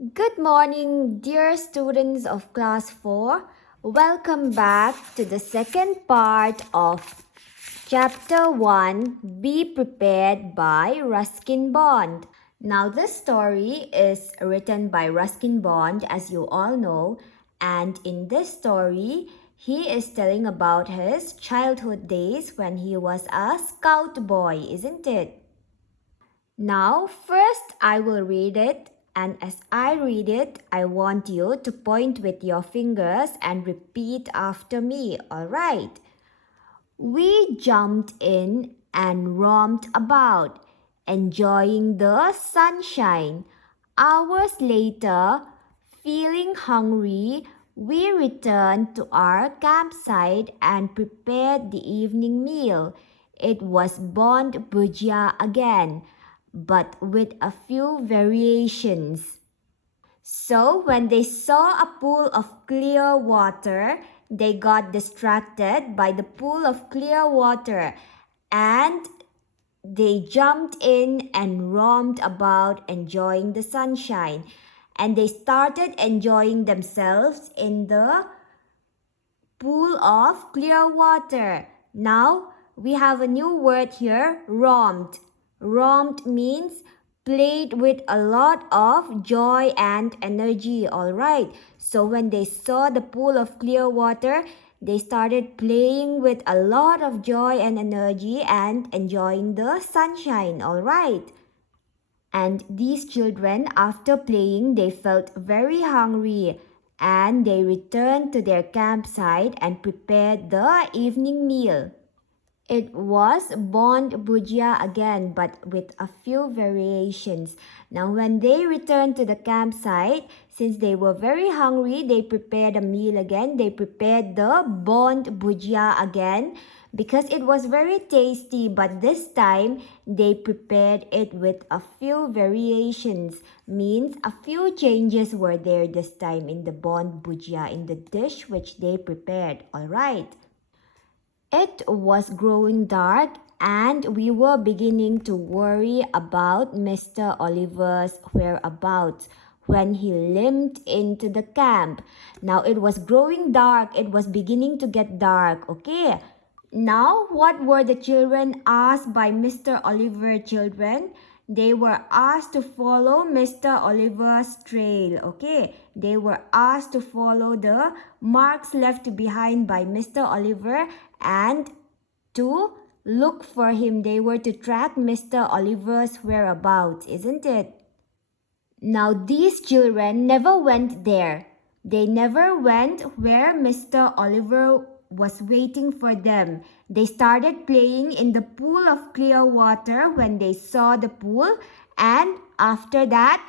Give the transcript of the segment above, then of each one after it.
Good morning, dear students of Class 4. Welcome back to the second part of Chapter 1, Be Prepared by Ruskin Bond. Now, this story is written by Ruskin Bond, as you all know, and in this story, he is telling about his childhood days when he was a scout boy, isn't it? Now, first I will read it, and as I read it, I want you to point with your fingers and repeat after me, alright? We jumped in and romped about, enjoying the sunshine. Hours later, feeling hungry, we returned to our campsite and prepared the evening meal. It was Bond bhujia again, but with a few variations. So when they saw a pool of clear water, they got distracted by the pool of clear water and they jumped in and roamed about enjoying the sunshine. And they started enjoying themselves in the pool of clear water. Now we have a new word here, roamed. Roamed means played with a lot of joy and energy, alright? So when they saw the pool of clear water, they started playing with a lot of joy and energy and enjoying the sunshine, alright? And these children, after playing, they felt very hungry and they returned to their campsite and prepared the evening meal. It was Bond bhujia again, but with a few variations. Now, when they returned to the campsite, since they were very hungry, they prepared a meal again. They prepared the Bond bhujia again because it was very tasty, but this time they prepared it with a few variations. Means a few changes were there this time in the Bond bhujia, in the dish which they prepared. All right. It was growing dark and we were beginning to worry about Mr. Oliver's whereabouts when he limped into the camp. Now it was growing dark, it was beginning to get dark, okay? Now, what were the children asked by Mr. Oliver, children? They were asked to follow Mr. Oliver's trail, okay? They were asked to follow the marks left behind by Mr. Oliver and to look for him. They were to track Mr. Oliver's whereabouts, isn't it? Now, these children never went there. They never went where Mr. Oliver was waiting for them. They started playing in the pool of clear water when they saw the pool, and after that,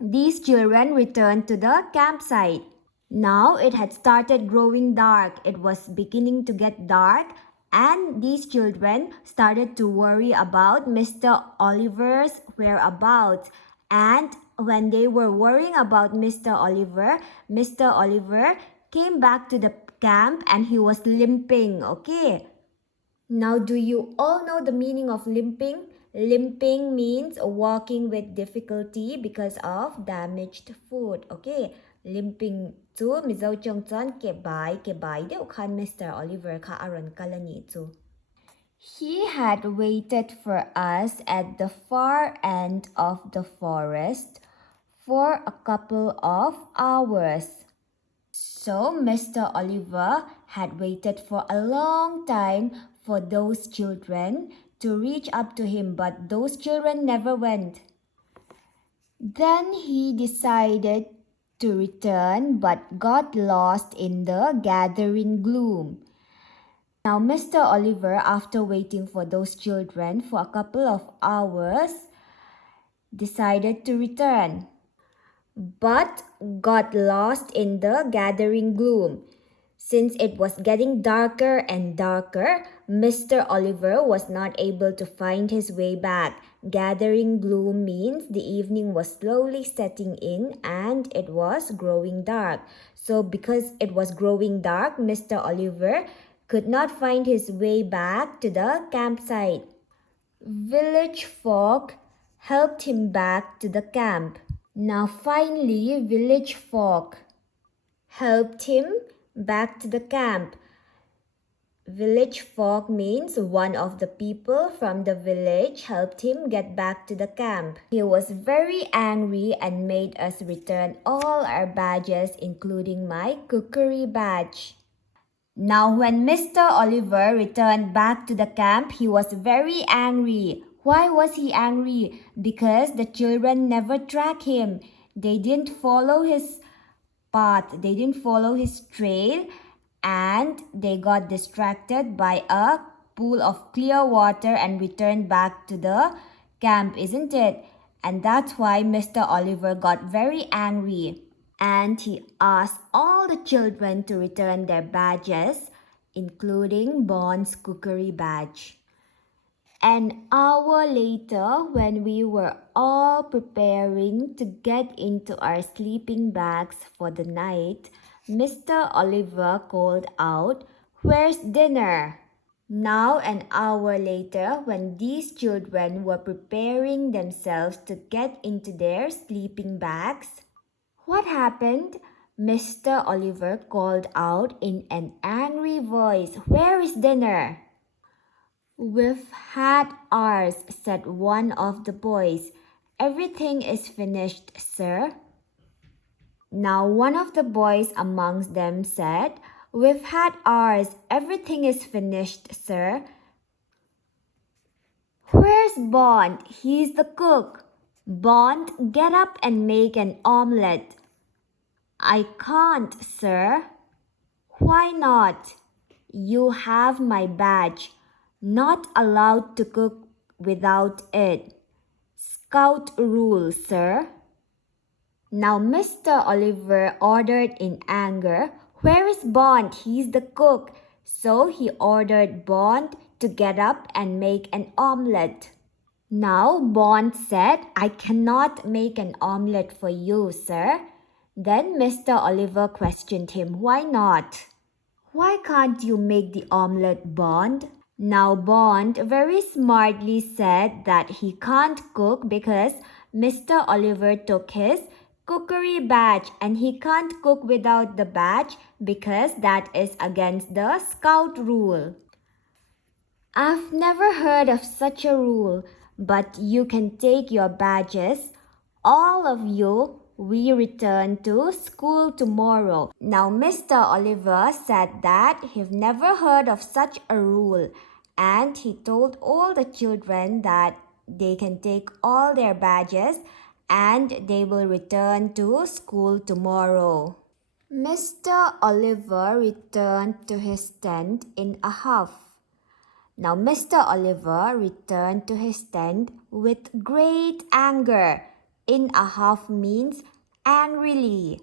these children returned to the campsite. Now it had started growing dark. It was beginning to get dark, and these children started to worry about Mr. Oliver's whereabouts. And when they were worrying about Mr. Oliver came back to the camp and he was limping, okay? Now, do you all know the meaning of limping? Limping means walking with difficulty because of damaged foot, okay? Limping chu mizo chong chon ke bai deu khan Mr. Oliver kha aron kalani chu. He had waited for us at the far end of the forest for a couple of hours. So Mr. Oliver had waited for a long time for those children to reach up to him, but those children never went. Then he decided to return but got lost in the gathering gloom. Now Mr. Oliver, after waiting for those children for a couple of hours, decided to return, but got lost in the gathering gloom. Since it was getting darker and darker, Mr. Oliver was not able to find his way back. Gathering gloom means the evening was slowly setting in and it was growing dark. So because it was growing dark, Mr. Oliver could not find his way back to the campsite. Village folk helped him back to the camp. Now finally, village folk helped him back to the camp. Village folk means one of the people from the village helped him get back to the camp. He was very angry and made us return all our badges, including my cookery badge. Now, when Mr. Oliver returned back to the camp, he was very angry. Why was he angry? Because the children never tracked him. They didn't follow his path, they didn't follow his trail, and they got distracted by a pool of clear water and returned back to the camp, isn't it? And that's why Mr. Oliver got very angry. And he asked all the children to return their badges, including Bond's cookery badge. An hour later, when we were all preparing to get into our sleeping bags for the night, Mr. Oliver called out, "Where's dinner?" Now, an hour later, when these children were preparing themselves to get into their sleeping bags, what happened? Mr. Oliver called out in an angry voice, "Where is dinner?" "We've had ours," said one of the boys. "Everything is finished, sir." Now one of the boys amongst them said, "We've had ours. Everything is finished, sir." "Where's Bond? He's the cook. Bond, get up and make an omelette." "I can't, sir." "Why not?" "You have my badge. Not allowed to cook without it. Scout rule, sir." Now Mr. Oliver ordered in anger, "Where is Bond? He's the cook." So he ordered Bond to get up and make an omelette. Now Bond said, "I cannot make an omelette for you, sir." Then Mr. Oliver questioned him, "Why not?" "Why can't you make the omelette, Bond?" Now Bond very smartly said that he can't cook because Mr. Oliver took his cookery badge and he can't cook without the badge because that is against the scout rule. "I've never heard of such a rule, but you can take your badges. All of you, we return to school tomorrow." Now Mr. Oliver said that he've never heard of such a rule, and he told all the children that they can take all their badges and they will return to school tomorrow. Mr. Oliver returned to his tent in a huff. Now Mr. Oliver returned to his tent with great anger. In a huff means angrily.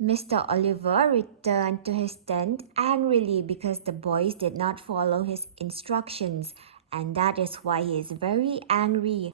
Mr. Oliver returned to his tent angrily because the boys did not follow his instructions, and that is why he is very angry.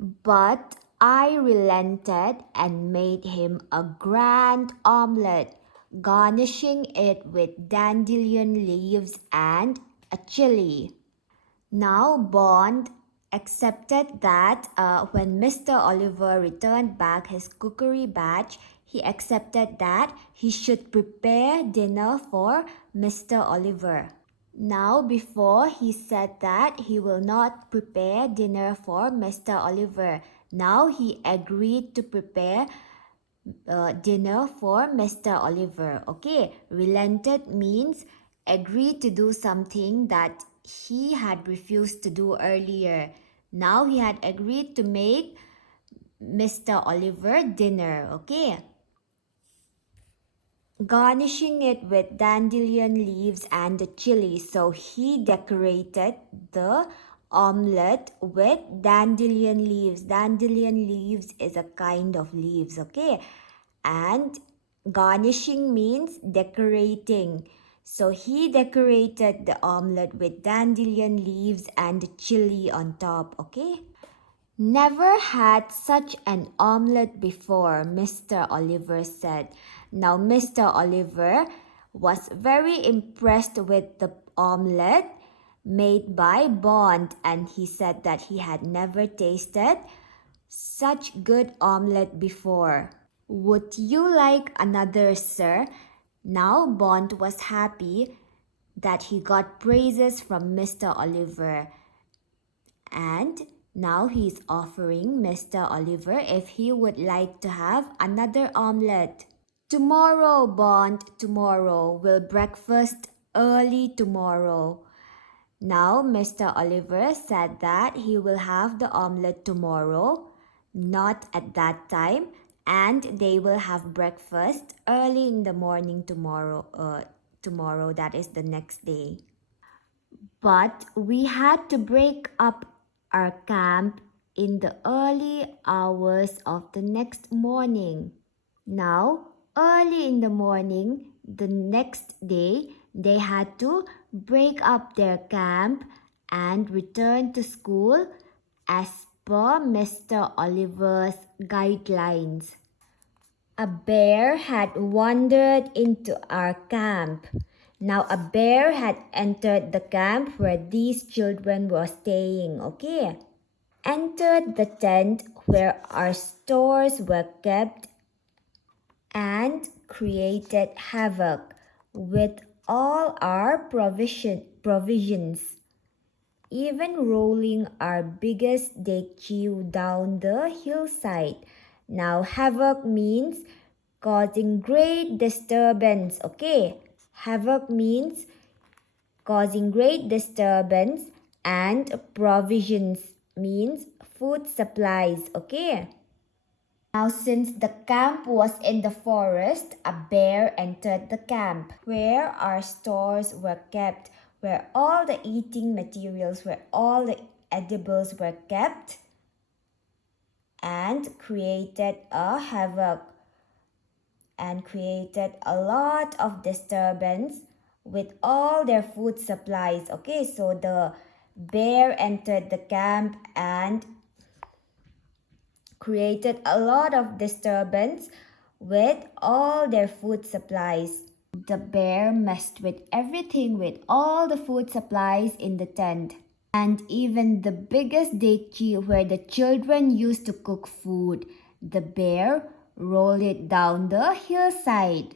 But I relented and made him a grand omelette, garnishing it with dandelion leaves and a chili. Now Bond accepted that when Mr. Oliver returned back his cookery badge, he accepted that he should prepare dinner for Mr. Oliver. Now, before he said that he will not prepare dinner for Mr. Oliver. Now he agreed to prepare dinner for Mr. Oliver. Okay, relented means agreed to do something that he had refused to do earlier. Now he had agreed to make Mr. Oliver dinner. Okay. Garnishing it with dandelion leaves and the chili. So he decorated the omelette with dandelion leaves. Dandelion leaves is a kind of leaves, okay? And garnishing means decorating. So he decorated the omelette with dandelion leaves and chili on top, okay? "Never had such an omelette before," Mr. Oliver said. Now Mr. Oliver was very impressed with the omelette made by Bond, and he said that he had never tasted such good omelette before. Would you like another, sir? Now Bond was happy that he got praises from Mr. Oliver, and now he's offering Mr. Oliver if he would like to have another omelette. Tomorrow, Bond, tomorrow. We'll breakfast early tomorrow. Now, Mr. Oliver said that he will have the omelette tomorrow, not at that time, and they will have breakfast early in the morning tomorrow. Tomorrow, that is the next day. But we had to break up our camp in the early hours of the next morning. Now, early in the morning, the next day, they had to break up their camp and return to school as per Mr. Oliver's guidelines. A bear had wandered into our camp. Now, a bear had entered the camp where these children were staying, okay? Entered the tent where our stores were kept and created havoc with all our provisions, even rolling our biggest deku down the hillside. Now, havoc means causing great disturbance, okay? Havoc means causing great disturbance, and provisions means food supplies, okay? Now, since the camp was in the forest, a bear entered the camp where our stores were kept, where all the eating materials, where all the edibles were kept, and created a havoc and created a lot of disturbance with all their food supplies. Okay, so the bear entered the camp and created a lot of disturbance with all their food supplies. The bear messed with everything, with all the food supplies in the tent, and even the biggest dechi where the children used to cook food. The bear rolled it down the hillside.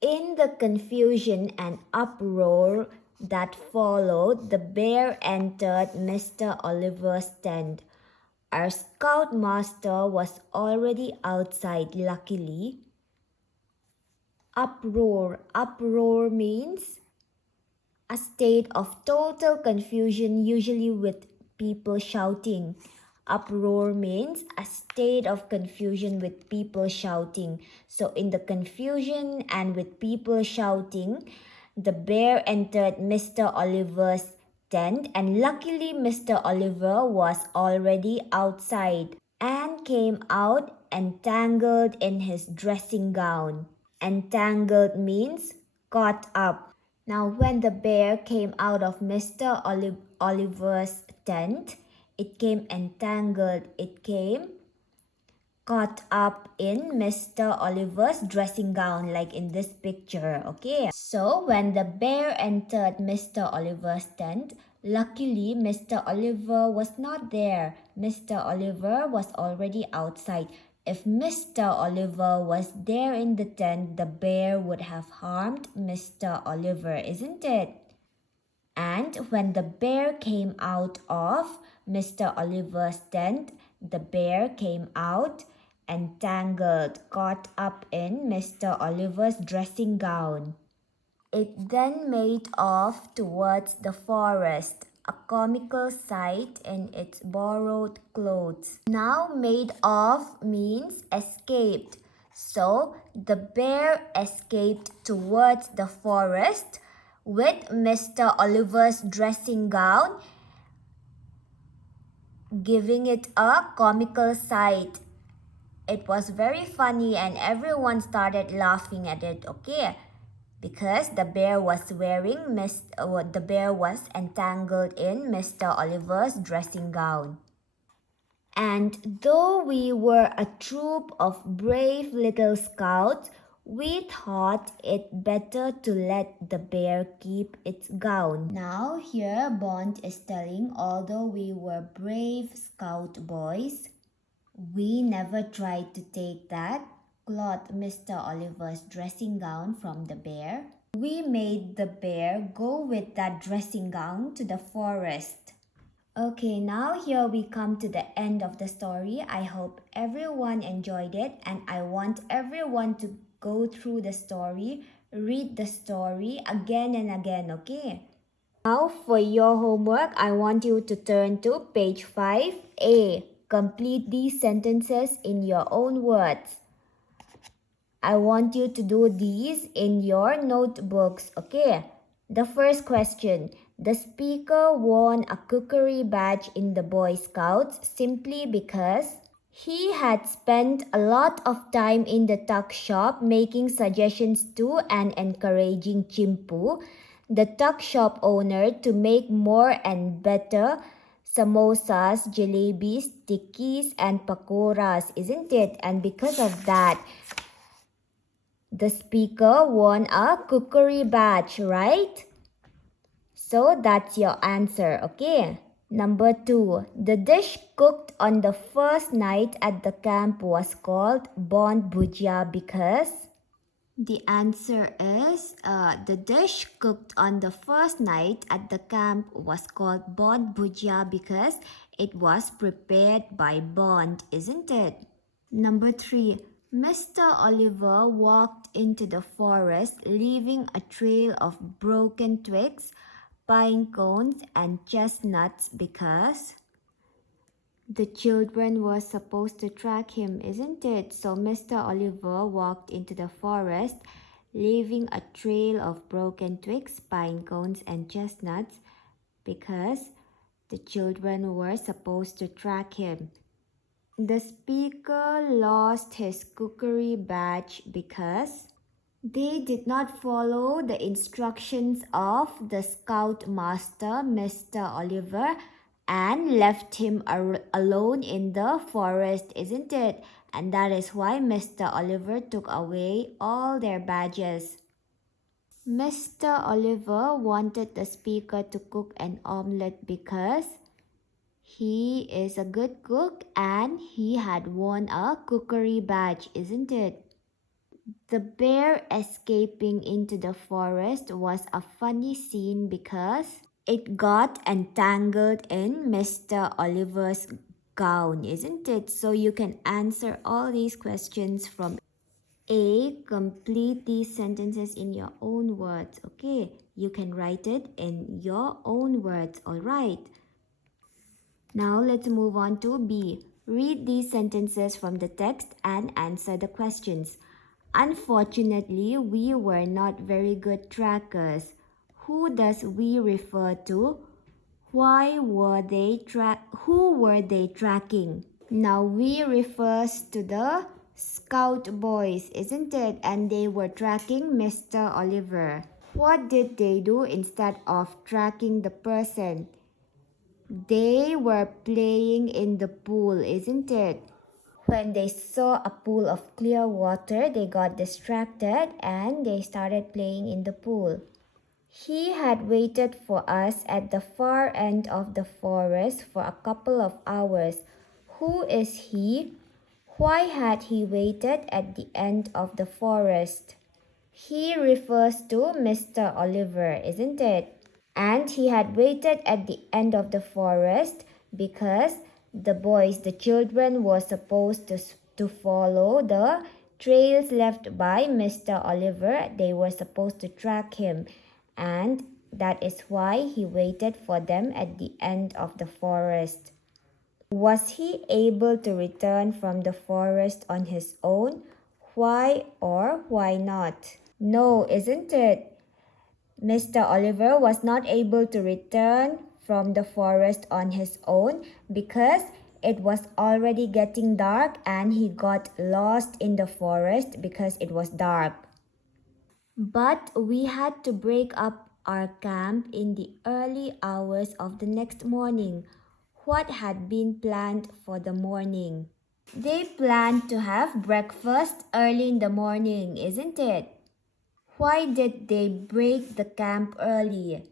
In the confusion and uproar that followed, the bear entered Mr. Oliver's tent. Our scoutmaster was already outside, luckily. Uproar. Uproar means a state of total confusion, usually with people shouting. Uproar means a state of confusion with people shouting. So in the confusion and with people shouting, the bear entered Mr. Oliver's tent, and luckily Mr. Oliver was already outside and came out entangled in his dressing gown. Entangled means caught up. Now, when the bear came out of Mr. Oliver's tent, it came entangled. It came caught up in Mr. Oliver's dressing gown, like in this picture, okay? So, when the bear entered Mr. Oliver's tent, luckily Mr. Oliver was not there. Mr. Oliver was already outside. If Mr. Oliver was there in the tent, the bear would have harmed Mr. Oliver, isn't it? And when the bear came out of Mr. Oliver's tent, the bear came out entangled, caught up in Mr. Oliver's dressing gown. It then made off towards the forest, a comical sight in its borrowed clothes. Now, made off means escaped. So, the bear escaped towards the forest with Mr. Oliver's dressing gown, giving it a comical sight. It was very funny and everyone started laughing at it, okay? Because the bear was entangled in Mr. Oliver's dressing gown. And though we were a troop of brave little scouts, we thought it better to let the bear keep its gown. Now here Bond is telling, although we were brave scout boys, We never tried to take that cloth Mr. Oliver's dressing gown from the bear. We made the bear go with that dressing gown to the forest. Okay, now here we come to the end of the story. I hope everyone enjoyed it, and I want everyone to go through the story, read the story again and again, okay? Now for your homework, I want you to turn to page 5A. Complete these sentences in your own words. I want you to do these in your notebooks, okay? The first question. The speaker won a cookery badge in the Boy Scouts simply because he had spent a lot of time in the tuck shop making suggestions to and encouraging Chimpu, the tuck shop owner, to make more and better samosas, jalebis, tikkis, and pakoras, isn't it? And because of that, the speaker won a cookery badge, right? So that's your answer, okay? Number 2. The dish cooked on the first night at the camp was called Bond Bhujia because... The answer is the dish cooked on the first night at the camp was called Bond Bhujia because it was prepared by Bond, isn't it? Number 3. Mr. Oliver walked into the forest leaving a trail of broken twigs, pine cones, and chestnuts because the children were supposed to track him, isn't it? So Mr. Oliver walked into the forest leaving a trail of broken twigs, pine cones, and chestnuts because the children were supposed to track him. The speaker lost his cookery badge because they did not follow the instructions of the scout master, Mr. Oliver, and left him alone in the forest, isn't it? And that is why Mr. Oliver took away all their badges. Mr. Oliver wanted the speaker to cook an omelette because he is a good cook and he had won a cookery badge, isn't it? The bear escaping into the forest was a funny scene because it got entangled in Mr. Oliver's gown, isn't it? So you can answer all these questions from A. Complete these sentences in your own words, okay? You can write it in your own words, alright? Now let's move on to B. Read these sentences from the text and answer the questions. Unfortunately, we were not very good trackers. Who does we refer to? Who were they tracking? Now we refers to the scout boys, isn't it? And they were tracking Mr. Oliver. What did they do instead of tracking the person? They were playing in the pool, isn't it? When they saw a pool of clear water, they got distracted and they started playing in the pool. He had waited for us at the far end of the forest for a couple of hours. Who is he? Why had he waited at the end of the forest? He refers to Mr. Oliver, isn't it? And he had waited at the end of the forest because the children, were supposed to follow the trails left by Mr. Oliver. They were supposed to track him, and that is why he waited for them at the end of the forest. Was he able to return from the forest on his own? Why or why not? No, isn't it? Mr. Oliver was not able to return from the forest on his own because it was already getting dark and he got lost in the forest because it was dark. But we had to break up our camp in the early hours of the next morning. What had been planned for the morning? They planned to have breakfast early in the morning, isn't it? Why did they break the camp early?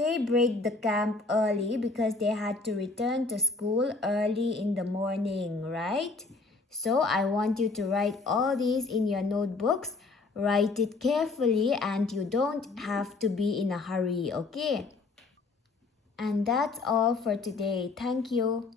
They break the camp early because they had to return to school early in the morning, right? So I want you to write all these in your notebooks. Write it carefully and you don't have to be in a hurry, okay? And that's all for today. Thank you.